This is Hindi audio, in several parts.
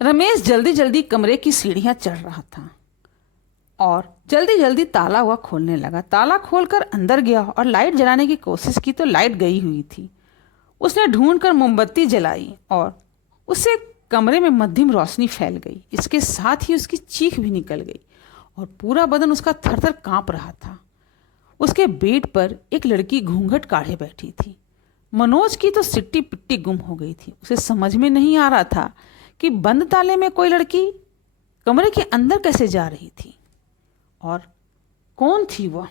रमेश जल्दी जल्दी कमरे की सीढ़ियां चढ़ रहा था और जल्दी जल्दी ताला हुआ खोलने लगा। ताला खोलकर अंदर गया और लाइट जलाने की कोशिश की तो लाइट गई हुई थी। उसने ढूंढकर मोमबत्ती जलाई और उससे कमरे में मध्यम रोशनी फैल गई। इसके साथ ही उसकी चीख भी निकल गई और पूरा बदन उसका थरथर कांप रहा था। उसके बेड पर एक लड़की घूंघट काढ़े बैठी थी। मनोज की तो सिट्टी पिट्टी गुम हो गई थी। उसे समझ में नहीं आ रहा था कि बंद ताले में कोई लड़की कमरे के अंदर कैसे जा रही थी और कौन थी वह।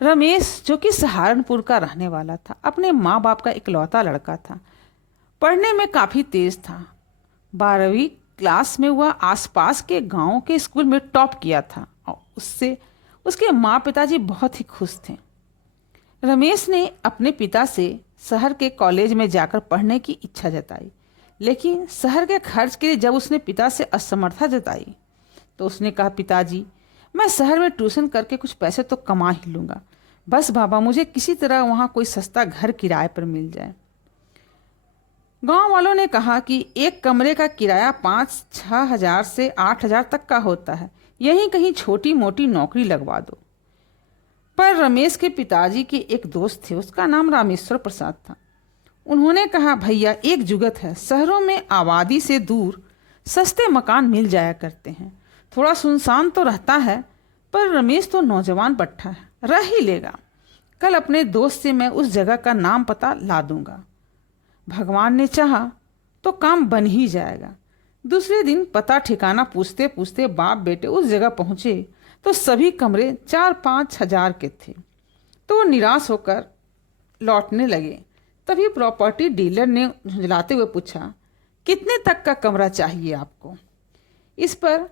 रमेश, जो कि सहारनपुर का रहने वाला था, अपने माँ बाप का इकलौता लड़का था, पढ़ने में काफ़ी तेज था। 12वीं क्लास में वह आसपास के गांव के स्कूल में टॉप किया था और उससे उसके माँ पिताजी बहुत ही खुश थे। रमेश ने अपने पिता से शहर के कॉलेज में जाकर पढ़ने की इच्छा जताई, लेकिन शहर के खर्च के लिए जब उसने पिता से असमर्थता जताई तो उसने कहा, पिताजी, मैं शहर में ट्यूशन करके कुछ पैसे तो कमा ही लूँगा, बस बाबा मुझे किसी तरह वहाँ कोई सस्ता घर किराए पर मिल जाए। गांव वालों ने कहा कि एक कमरे का किराया 5-6 हज़ार से 8 हज़ार तक का होता है, यहीं कहीं छोटी मोटी नौकरी लगवा दो। पर रमेश के पिताजी के एक दोस्त थे, उसका नाम रामेश्वर प्रसाद था। उन्होंने कहा, भैया एक जुगत है, शहरों में आबादी से दूर सस्ते मकान मिल जाया करते हैं। थोड़ा सुनसान तो रहता है, पर रमेश तो नौजवान पट्टा है, रह ही लेगा। कल अपने दोस्त से मैं उस जगह का नाम पता ला दूंगा। भगवान ने चाहा तो काम बन ही जाएगा। दूसरे दिन पता ठिकाना पूछते पूछते बाप बेटे उस जगह पहुंचे तो सभी कमरे 4-5 हज़ार के थे। तो वो निराश होकर लौटने लगे। तभी प्रॉपर्टी डीलर ने झुंझलाते हुए पूछा, कितने तक का कमरा चाहिए आपको। इस पर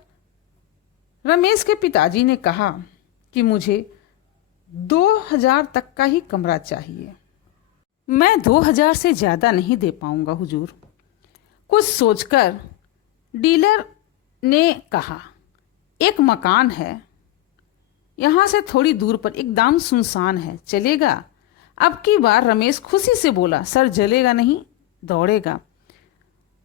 रमेश के पिताजी ने कहा कि मुझे 2,000 तक का ही कमरा चाहिए। मैं 2,000 से ज़्यादा नहीं दे पाऊंगा हुजूर। कुछ सोचकर डीलर ने कहा, एक मकान है यहाँ से थोड़ी दूर पर, एकदम सुनसान है, चलेगा। अब की बार रमेश खुशी से बोला, सर जलेगा नहीं, दौड़ेगा।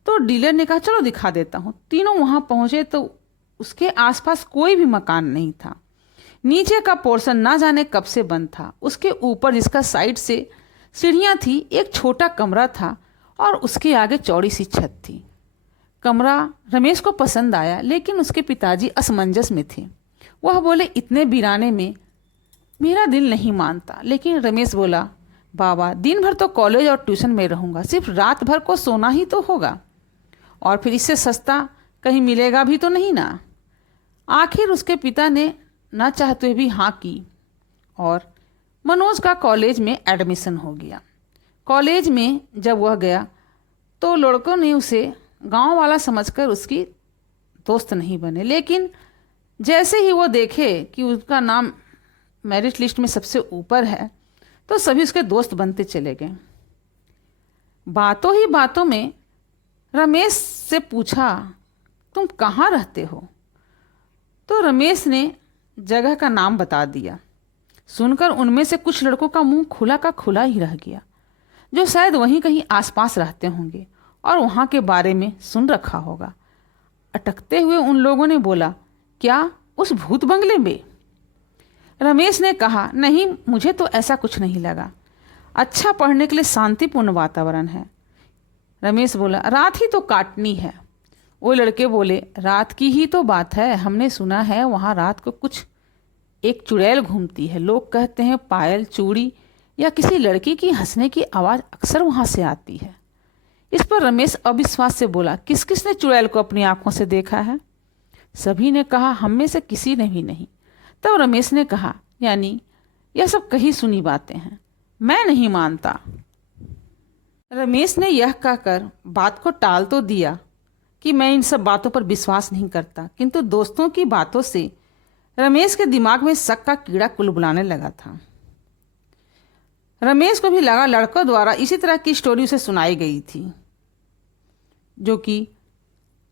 तो डीलर ने कहा, चलो दिखा देता हूँ। तीनों वहाँ पहुँचे तो उसके आसपास कोई भी मकान नहीं था। नीचे का पोर्शन ना जाने कब से बंद था। उसके ऊपर जिसका साइड से सीढ़ियाँ थी, एक छोटा कमरा था और उसके आगे चौड़ी सी छत थी। कमरा रमेश को पसंद आया, लेकिन उसके पिताजी असमंजस में थे। वह बोले, इतने वीराने में मेरा दिल नहीं मानता। लेकिन रमेश बोला, बाबा दिन भर तो कॉलेज और ट्यूशन में रहूँगा, सिर्फ रात भर को सोना ही तो होगा, और फिर इससे सस्ता कहीं मिलेगा भी तो नहीं ना। आखिर उसके पिता ने न चाहते भी हाँ की और मनोज का कॉलेज में एडमिशन हो गया। कॉलेज में जब वह गया तो लड़कों ने उसे गांव वाला समझकर उसकी दोस्त नहीं बने, लेकिन जैसे ही वो देखे कि उसका नाम मेरिट लिस्ट में सबसे ऊपर है तो सभी उसके दोस्त बनते चले गए। बातों ही बातों में रमेश से पूछा, तुम कहाँ रहते हो। तो रमेश ने जगह का नाम बता दिया। सुनकर उनमें से कुछ लड़कों का मुंह खुला का खुला ही रह गया, जो शायद वहीं कहीं आसपास रहते होंगे और वहाँ के बारे में सुन रखा होगा। अटकते हुए उन लोगों ने बोला, क्या उस भूत बंगले में। रमेश ने कहा, नहीं, मुझे तो ऐसा कुछ नहीं लगा। अच्छा पढ़ने के लिए शांतिपूर्ण वातावरण है। रमेश बोला, रात ही तो काटनी है। वो लड़के बोले, रात की ही तो बात है, हमने सुना है वहाँ रात को कुछ एक चुड़ैल घूमती है। लोग कहते हैं पायल, चूड़ी या किसी लड़की की हंसने की आवाज़ अक्सर वहाँ से आती है। इस पर रमेश अविश्वास से बोला, किस किसने चुड़ैल को अपनी आंखों से देखा है। सभी ने कहा, हम में से किसी ने भी नहीं। तब रमेश ने कहा, यानी यह सब कही सुनी बातें हैं, मैं नहीं मानता। रमेश ने यह कहकर बात को टाल तो दिया कि मैं इन सब बातों पर विश्वास नहीं करता, किंतु दोस्तों की बातों से रमेश के दिमाग में शक का कीड़ा कुलबुलाने लगा था। रमेश को भी लगा लड़कों द्वारा इसी तरह की स्टोरी उसे सुनाई गई थी, जो कि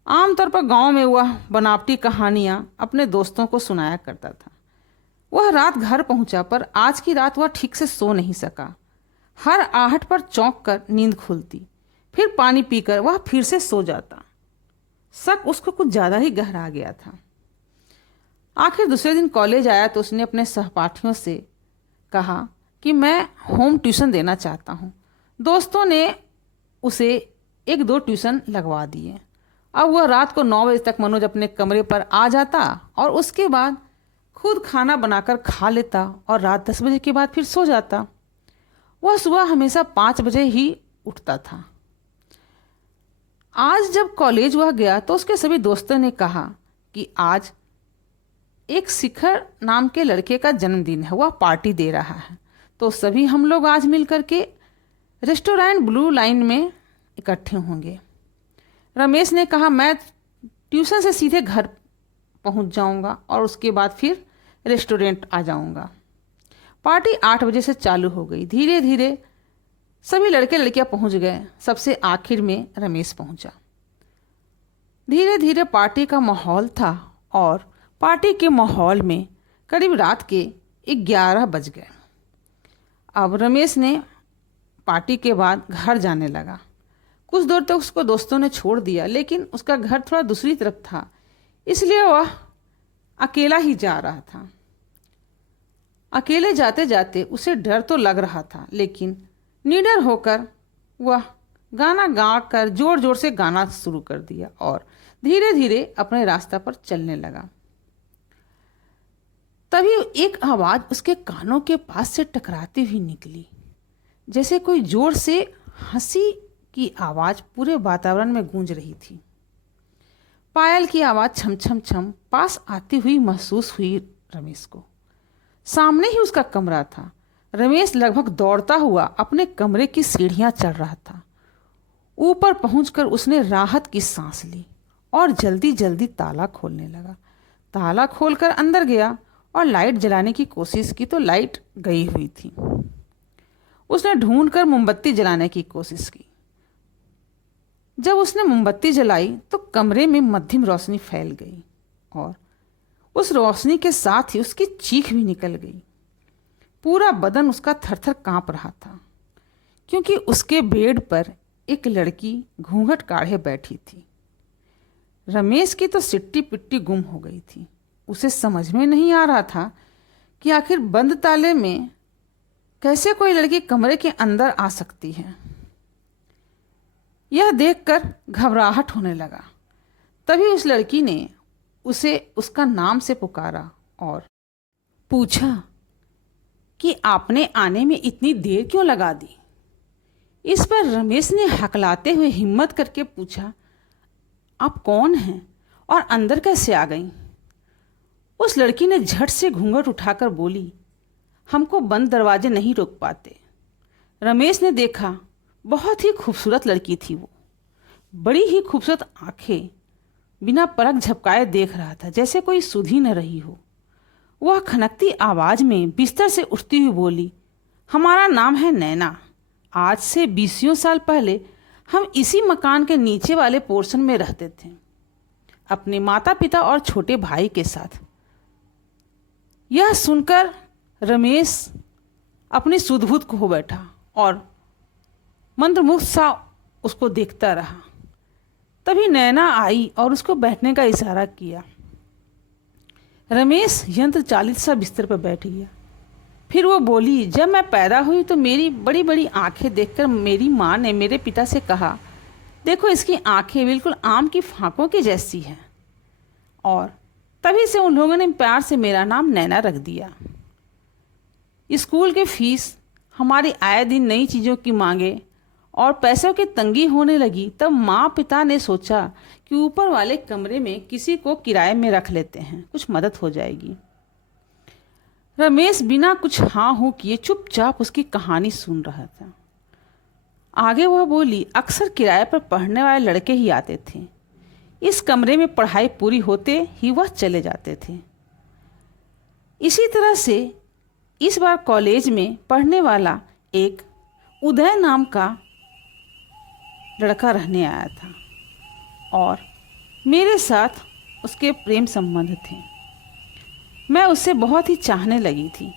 आमतौर पर गांव में वह बनावटी कहानियां अपने दोस्तों को सुनाया करता था। वह रात घर पहुंचा, पर आज की रात वह ठीक से सो नहीं सका। हर आहट पर चौंक कर नींद खुलती, फिर पानी पीकर वह फिर से सो जाता। शक उसको कुछ ज़्यादा ही गहरा गया था। आखिर दूसरे दिन कॉलेज आया तो उसने अपने सहपाठियों से कहा कि मैं होम ट्यूशन देना चाहता हूँ। दोस्तों ने उसे 1-2 ट्यूशन लगवा दिए। अब वह रात को 9 बजे तक मनोज अपने कमरे पर आ जाता और उसके बाद खुद खाना बनाकर खा लेता और रात 10 बजे के बाद फिर सो जाता। वह सुबह हमेशा 5 बजे ही उठता था। आज जब कॉलेज वह गया तो उसके सभी दोस्तों ने कहा कि आज एक शिखर नाम के लड़के का जन्मदिन है, वह पार्टी दे रहा है, तो सभी हम लोग आज मिल करके रेस्टोरेंट ब्लू लाइन में इकट्ठे होंगे। रमेश ने कहा मैं ट्यूशन से सीधे घर पहुंच जाऊंगा और उसके बाद फिर रेस्टोरेंट आ जाऊंगा। पार्टी 8 बजे से चालू हो गई। धीरे धीरे सभी लड़के लड़कियां पहुंच गए। सबसे आखिर में रमेश पहुंचा। धीरे धीरे पार्टी का माहौल था और पार्टी के माहौल में करीब रात के 11 बज गए। अब रमेश ने पार्टी के बाद घर जाने लगा। कुछ दूर तक उसको दोस्तों ने छोड़ दिया, लेकिन उसका घर थोड़ा दूसरी तरफ था, इसलिए वह अकेला ही जा रहा था। अकेले जाते जाते उसे डर तो लग रहा था, लेकिन निडर होकर वह गाना गाकर जोर जोर से गाना शुरू कर दिया और धीरे धीरे अपने रास्ता पर चलने लगा। तभी एक आवाज़ उसके कानों के पास से टकराती हुई निकली, जैसे कोई जोर से हंसी की आवाज़ पूरे वातावरण में गूंज रही थी। पायल की आवाज़ छम छम छम पास आती हुई महसूस हुई रमेश को। सामने ही उसका कमरा था। रमेश लगभग दौड़ता हुआ अपने कमरे की सीढ़ियां चढ़ रहा था। ऊपर पहुंचकर उसने राहत की सांस ली और जल्दी जल्दी ताला खोलने लगा। ताला खोलकर अंदर गया और लाइट जलाने की कोशिश की तो लाइट गई हुई थी। उसने ढूंढकर मोमबत्ती जलाने की कोशिश की। जब उसने मोमबत्ती जलाई तो कमरे में मध्यम रोशनी फैल गई और उस रोशनी के साथ ही उसकी चीख भी निकल गई। पूरा बदन उसका थरथर कांप रहा था, क्योंकि उसके बेड पर एक लड़की घूंघट काढ़े बैठी थी। रमेश की तो सिट्टी पिट्टी गुम हो गई थी। उसे समझ में नहीं आ रहा था कि आखिर बंद ताले में कैसे कोई लड़की कमरे के अंदर आ सकती है। यह देखकर घबराहट होने लगा। तभी उस लड़की ने उसे उसका नाम से पुकारा और पूछा कि आपने आने में इतनी देर क्यों लगा दी। इस पर रमेश ने हकलाते हुए हिम्मत करके पूछा, आप कौन हैं और अंदर कैसे आ गईं? उस लड़की ने झट से घूंघट उठाकर बोली, हमको बंद दरवाजे नहीं रोक पाते। रमेश ने देखा, बहुत ही खूबसूरत लड़की थी वो। बड़ी ही खूबसूरत आंखें, बिना पलक झपकाए देख रहा था, जैसे कोई सुध ही न रही हो। वह खनकती आवाज में बिस्तर से उठती हुई बोली, हमारा नाम है नैना। आज से 20 साल पहले हम इसी मकान के नीचे वाले पोर्शन में रहते थे, अपने माता पिता और छोटे भाई के साथ। यह सुनकर रमेश अपनी सुध-बुध खो बैठा और मंत्रमुग्ध सा उसको देखता रहा। तभी नैना आई और उसको बैठने का इशारा किया। रमेश यंत्र चालित सा बिस्तर पर बैठ गया। फिर वो बोली, जब मैं पैदा हुई तो मेरी बड़ी बड़ी आंखें देखकर मेरी माँ ने मेरे पिता से कहा, देखो इसकी आंखें बिल्कुल आम की फांकों की जैसी हैं। और तभी से उन लोगों ने प्यार से मेरा नाम नैना रख दिया। स्कूल के फीस, हमारी आए दिन नई चीज़ों की मांगे और पैसों की तंगी होने लगी, तब माँ पिता ने सोचा कि ऊपर वाले कमरे में किसी को किराए में रख लेते हैं, कुछ मदद हो जाएगी। रमेश बिना कुछ हाँ हूँ किए चुपचाप उसकी कहानी सुन रहा था। आगे वह बोली, अक्सर किराए पर पढ़ने वाले लड़के ही आते थे। इस कमरे में पढ़ाई पूरी होते ही वह चले जाते थे। इसी तरह से इस बार कॉलेज में पढ़ने वाला एक उदय नाम का लड़का रहने आया था और मेरे साथ उसके प्रेम संबंध थे। मैं उससे बहुत ही चाहने लगी थी।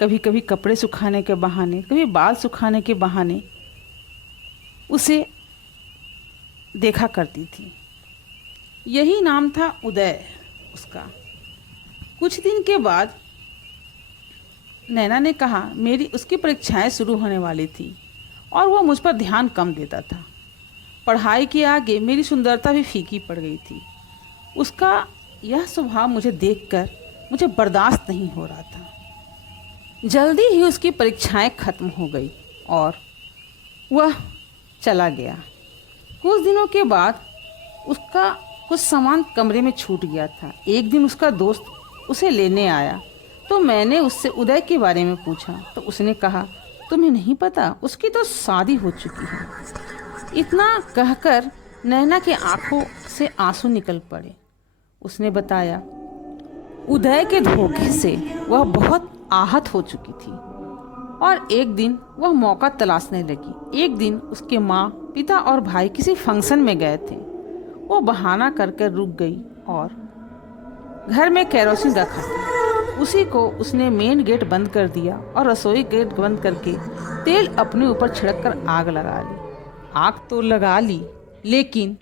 कभी कभी कपड़े सुखाने के बहाने, कभी बाल सुखाने के बहाने उसे देखा करती थी। यही नाम था उदय उसका। कुछ दिन के बाद नैना ने कहा मेरी उसकी परीक्षाएं शुरू होने वाली थी और वह मुझ पर ध्यान कम देता था। पढ़ाई के आगे मेरी सुंदरता भी फीकी पड़ गई थी। उसका यह स्वभाव मुझे देखकर मुझे बर्दाश्त नहीं हो रहा था। जल्दी ही उसकी परीक्षाएं खत्म हो गई और वह चला गया। कुछ दिनों के बाद उसका कुछ सामान कमरे में छूट गया था। एक दिन उसका दोस्त उसे लेने आया तो मैंने उससे उदय के बारे में पूछा तो उसने कहा तुम्हें नहीं पता, उसकी तो शादी हो चुकी है। इतना कहकर नैना के आंखों से आंसू निकल पड़े। उसने बताया उदय के धोखे से वह बहुत आहत हो चुकी थी और एक दिन वह मौका तलाशने लगी। एक दिन उसके माँ, पिता और भाई किसी फंक्शन में गए थे। वो बहाना करके रुक गई और घर में केरोसिन रखा था, उसी को उसने मेन गेट बंद कर दिया और रसोई गेट बंद करके तेल अपने ऊपर छिड़क कर आग लगा ली। आग तो लगा ली, लेकिन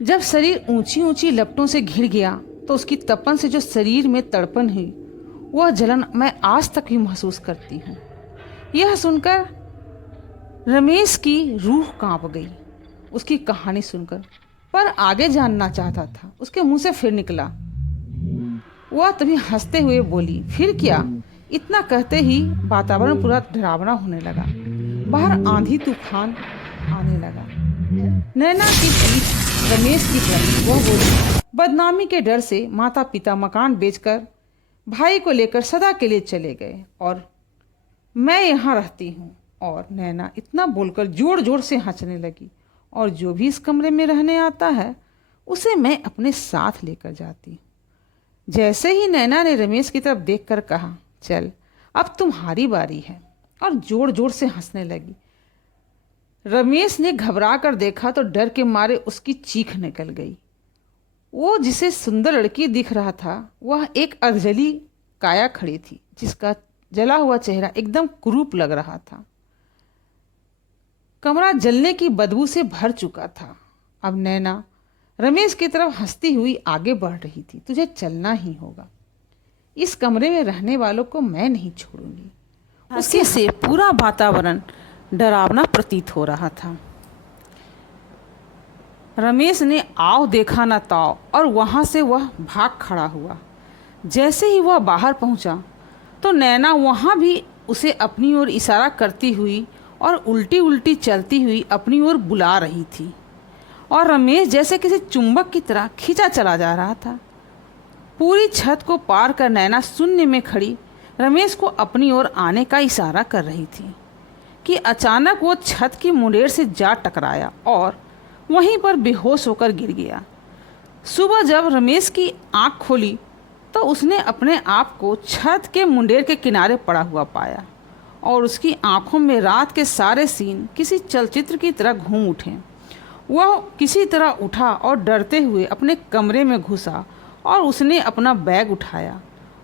जब शरीर ऊंची ऊंची लपटों से घिर गया तो उसकी तपन से जो शरीर में तड़पन हुई वह जलन मैं आज तक भी महसूस करती हूँ। यह सुनकर रमेश की रूह कांप गई उसकी कहानी सुनकर, पर आगे जानना चाहता था। उसके मुंह से फिर निकला। वह तभी हंसते हुए बोली फिर क्या। इतना कहते ही वातावरण पूरा डरावना होने लगा। बाहर आंधी तूफान आने लगा। नैना की पीठ रमेश की तरफ। वह बोली बदनामी के डर से माता पिता मकान बेचकर भाई को लेकर सदा के लिए चले गए और मैं यहाँ रहती हूँ। और नैना इतना बोलकर जोर जोर से हंसने लगी। और जो भी इस कमरे में रहने आता है उसे मैं अपने साथ लेकर जाती हूँ। जैसे ही नैना ने रमेश की तरफ देखकर कहा चल अब तुम्हारी बारी है, और जोर जोर से हंसने लगी। रमेश ने घबरा कर देखा तो डर के मारे उसकी चीख निकल गई। वो जिसे सुंदर लड़की दिख रहा था वह एक अर्जली काया खड़ी थी जिसका जला हुआ चेहरा एकदम कुरूप लग रहा था। कमरा जलने की बदबू से भर चुका था। अब नैना रमेश की तरफ हंसती हुई आगे बढ़ रही थी। तुझे चलना ही होगा, इस कमरे में रहने वालों को मैं नहीं छोड़ूंगी। उसके से पूरा वातावरण डरावना प्रतीत हो रहा था। रमेश ने आओ देखा न ताओ और वहाँ से वह भाग खड़ा हुआ। जैसे ही वह बाहर पहुँचा तो नैना वहाँ भी उसे अपनी ओर इशारा करती हुई और उल्टी उल्टी चलती हुई अपनी ओर बुला रही थी। और रमेश जैसे किसी चुंबक की तरह खींचा चला जा रहा था। पूरी छत को पार कर नैना शून्य में खड़ी रमेश को अपनी ओर आने का इशारा कर रही थी कि अचानक वो छत की मुंडेर से जा टकराया और वहीं पर बेहोश होकर गिर गया। सुबह जब रमेश की आंख खोली तो उसने अपने आप को छत के मुंडेर के किनारे पड़ा हुआ पाया और उसकी आंखों में रात के सारे सीन किसी चलचित्र की तरह घूम उठे। वह किसी तरह उठा और डरते हुए अपने कमरे में घुसा और उसने अपना बैग उठाया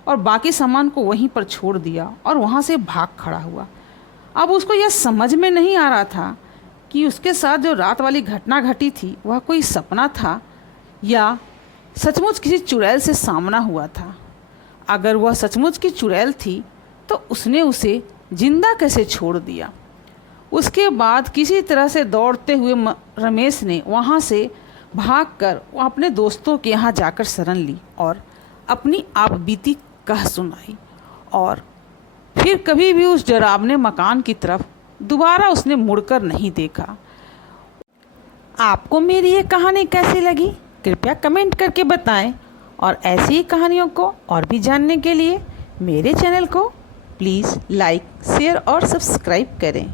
और बाकी सामान को वहीं पर छोड़ दिया और वहाँ से भाग खड़ा हुआ। अब उसको यह समझ में नहीं आ रहा था कि उसके साथ जो रात वाली घटना घटी थी वह कोई सपना था या सचमुच किसी चुड़ैल से सामना हुआ था। अगर वह सचमुच की चुड़ैल थी तो उसने उसे जिंदा कैसे छोड़ दिया। उसके बाद किसी तरह से दौड़ते हुए रमेश ने वहाँ से भागकर अपने दोस्तों के यहाँ जाकर शरण ली और अपनी आपबीती कह सुनाई। और फिर कभी भी उस डरावने मकान की तरफ दोबारा उसने मुड़कर नहीं देखा। आपको मेरी ये कहानी कैसी लगी कृपया कमेंट करके बताएं और ऐसी ही कहानियों को और भी जानने के लिए मेरे चैनल को प्लीज़ लाइक, शेयर और सब्सक्राइब करें।